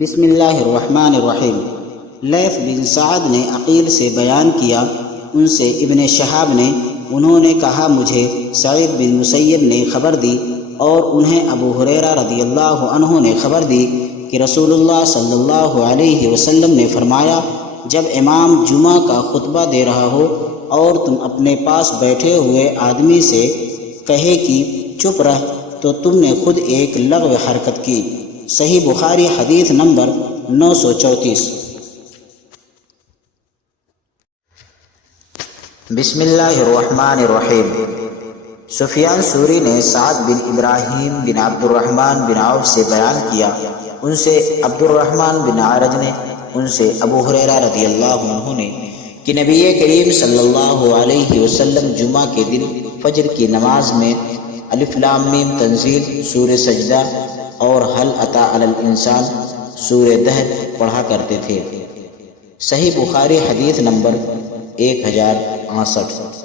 بسم اللہ الرحمن الرحیم۔ لیث بن سعد نے عقیل سے بیان کیا، ان سے ابن شہاب نے، انہوں نے کہا مجھے سعید بن مسیب نے خبر دی اور انہیں ابو ہریرہ رضی اللہ عنہ نے خبر دی کہ رسول اللہ صلی اللہ علیہ وسلم نے فرمایا، جب امام جمعہ کا خطبہ دے رہا ہو اور تم اپنے پاس بیٹھے ہوئے آدمی سے کہے کہ چپ رہ، تو تم نے خود ایک لغو حرکت کی۔ صحیح بخاری حدیث نمبر 934۔ بسم اللہ الرحمن الرحیم۔ سفیان ثوری نے سعد بن ابراہیم بن عبد الرحمن بن عوف سے بیان کیا، ان سے عبد الرحمن بن عرج نے، ان سے ابو ہریرہ رضی اللہ عنہ نے کہ نبی کریم صلی اللہ علیہ وسلم جمعہ کے دن فجر کی نماز میں الف لام میم تنزیل، سورہ سجدہ اور هل اتی علی الانسان سورہ دہر پڑھا کرتے تھے۔ صحیح بخاری حدیث نمبر 1068۔